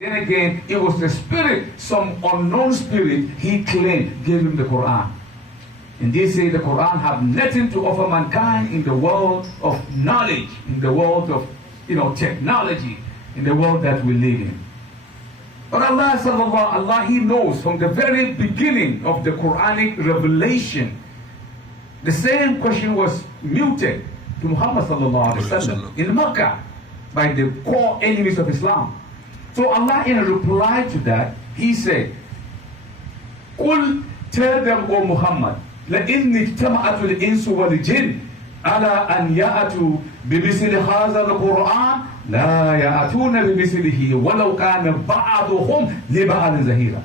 Then again, it was the spirit, some unknown spirit, he claimed, gave him the Quran. And they say the Quran have nothing to offer mankind in the world of knowledge, in the world of technology, in the world that we live in. But Allah, He knows from the very beginning of the Quranic revelation, the same question was muted to Muhammad sallallahu alaihi wasallam in Mecca by the core enemies of Islam. So Allah, in a reply to that, He said, "Qul, tell them, O Muhammad, لَإِنِّ اجْتَمَعَتُ الْإِنسُ وَالْجِنُّ عَلَىٰ أَنْ يَأْتُوا بِمِثْلِ هَذَا الْقُرْآنِ لَا يَأْتُونَ بِمِثْلِهِ وَلَوْ كَانَ بَعْضُهُمْ لِبَعْضٍ ظَهِيرًا."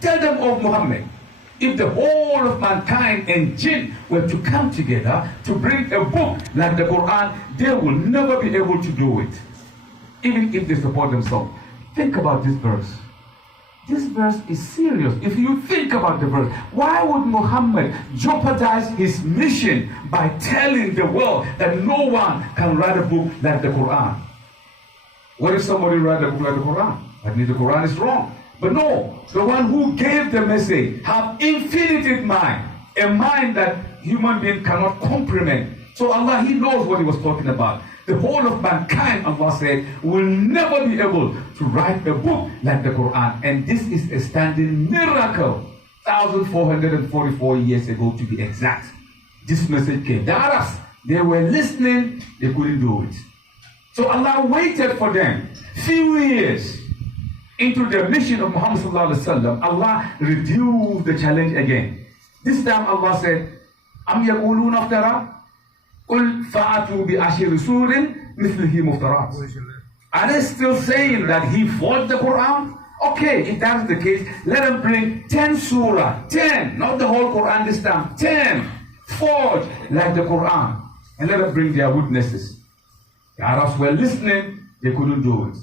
Tell them, O Muhammad, if the whole of mankind and jinn were to come together to bring a book like the Quran, they will never be able to do it, even if they support themselves. Think about this verse. This verse is serious. If you think about the verse, why would Muhammad jeopardize his mission by telling the world that no one can write a book like the Quran? What if somebody write a book like the Quran? That means the Quran is wrong. But no, the one who gave the message have infinite mind, a mind that human being cannot comprehend. So Allah, He knows what He was talking about. The whole of mankind, Allah said, will never be able to write a book like the Quran. And this is a standing miracle. 1444 years ago, to be exact. This message came. The Arabs, they were listening, they couldn't do it. So Allah waited for them. Few years into the mission of Muhammad sallallahu alaihi wasallam, Allah reduced the challenge again. This time Allah said, "Am yaquluna iftara? Qul fa'atu bi ashri surin mithlihi muftarat." Are they still saying that he forged the Quran? Okay, if that's the case, let them bring 10 surah, 10, not the whole Quran this time, 10, forged like the Quran, and let them bring their witnesses. The Arabs were listening, they couldn't do it.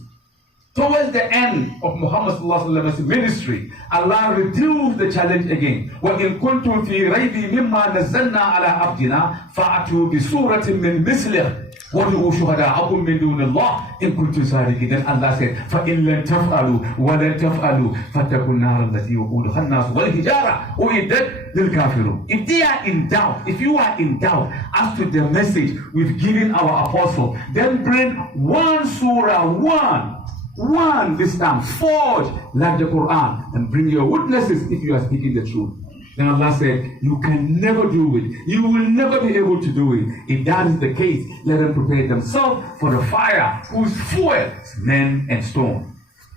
Towards the end of Muhammad sallallahu alaihi wasallam's ministry, Allah reduced the challenge again. وَإِن كُنْتُمْ فِي رَيْبٍ مِمَّا نَزَّلْنَا عَلَىٰ عَبْدِنَا فَأْتُوا بِسُورَةٍ مِّن مِثْلِهِ وَادْعُوا شُهَدَاءَكُم مِّن دُونِ اللَّهِ إِن كُنتُمْ صَادِقِينَ. Then Allah said, فَإِن لَّمْ تَفْعَلُوا وَلَن تَفْعَلُوا فَاتَّقُوا النَّارَ الَّتِي وَقُودُهَا النَّاسُ وَالْحِجَارَةُ أُعِدَّتْ لِلْكَافِرِينَ. If they are in doubt, if you are in doubt as to the message we've given our apostle, then bring one surah, one this time, forged like the Quran, and bring your witnesses if you are speaking the truth. Then Allah said, you can never do it. You will never be able to do it. If that is the case, let them prepare themselves for the fire whose fuel is men and stone.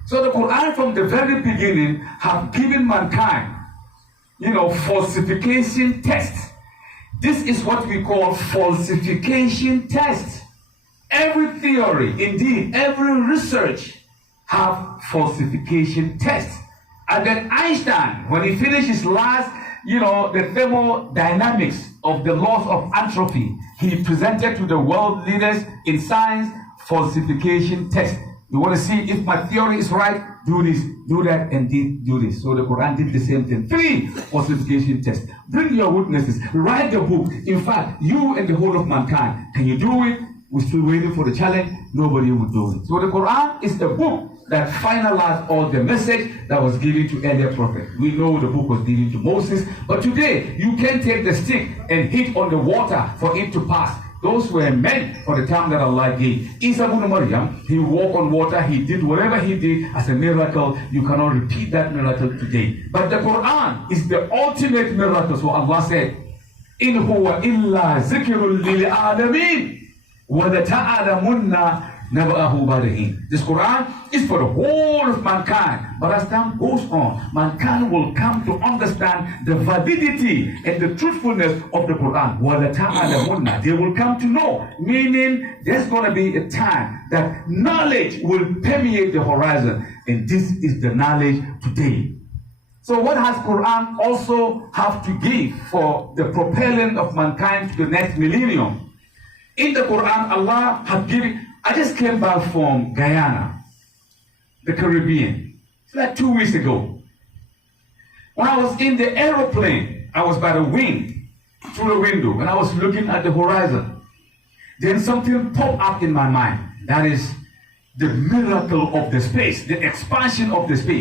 So the Quran from the very beginning have given mankind, falsification tests. This is what we call falsification tests. Every theory, indeed, every research have falsification tests. And then Einstein, when he finished his last, the thermodynamics of the laws of entropy, he presented to the world leaders in science falsification test. You want to see if my theory is right? Do this, do that, and do this. So the Quran did the same thing. 3 falsification tests. Bring your witnesses. Write the book. In fact, you and the whole of mankind, can you do it? We're still waiting for the challenge. Nobody would do it. So the Quran is the book that finalized all the message that was given to earlier prophets. We know the book was given to Moses, but today you can take the stick and hit on the water for it to pass. Those were meant for the time that Allah gave. Isa ibn Maryam, he walked on water, he did whatever he did as a miracle. You cannot repeat that miracle today. But the Quran is the ultimate miracle. So Allah said, "In huwa illa zikrun lil alamin wa lata'lamunna naba'ahu ba'dahin." This Quran is for the whole of mankind. But as time goes on, mankind will come to understand the validity and the truthfulness of the Quran. وَلَتَعْلَمُنَّ. They will come to know, meaning there's going to be a time that knowledge will permeate the horizon. And this is the knowledge today. So what has Quran also have to give for the propelling of mankind to the next millennium? In the Quran, Allah has given. I just came back from Guyana, the Caribbean. It's like 2 weeks ago. When I was in the aeroplane, I was by the wing, through the window, and I was looking at the horizon. Then something popped up in my mind. That is the miracle of the space, the expansion of the space.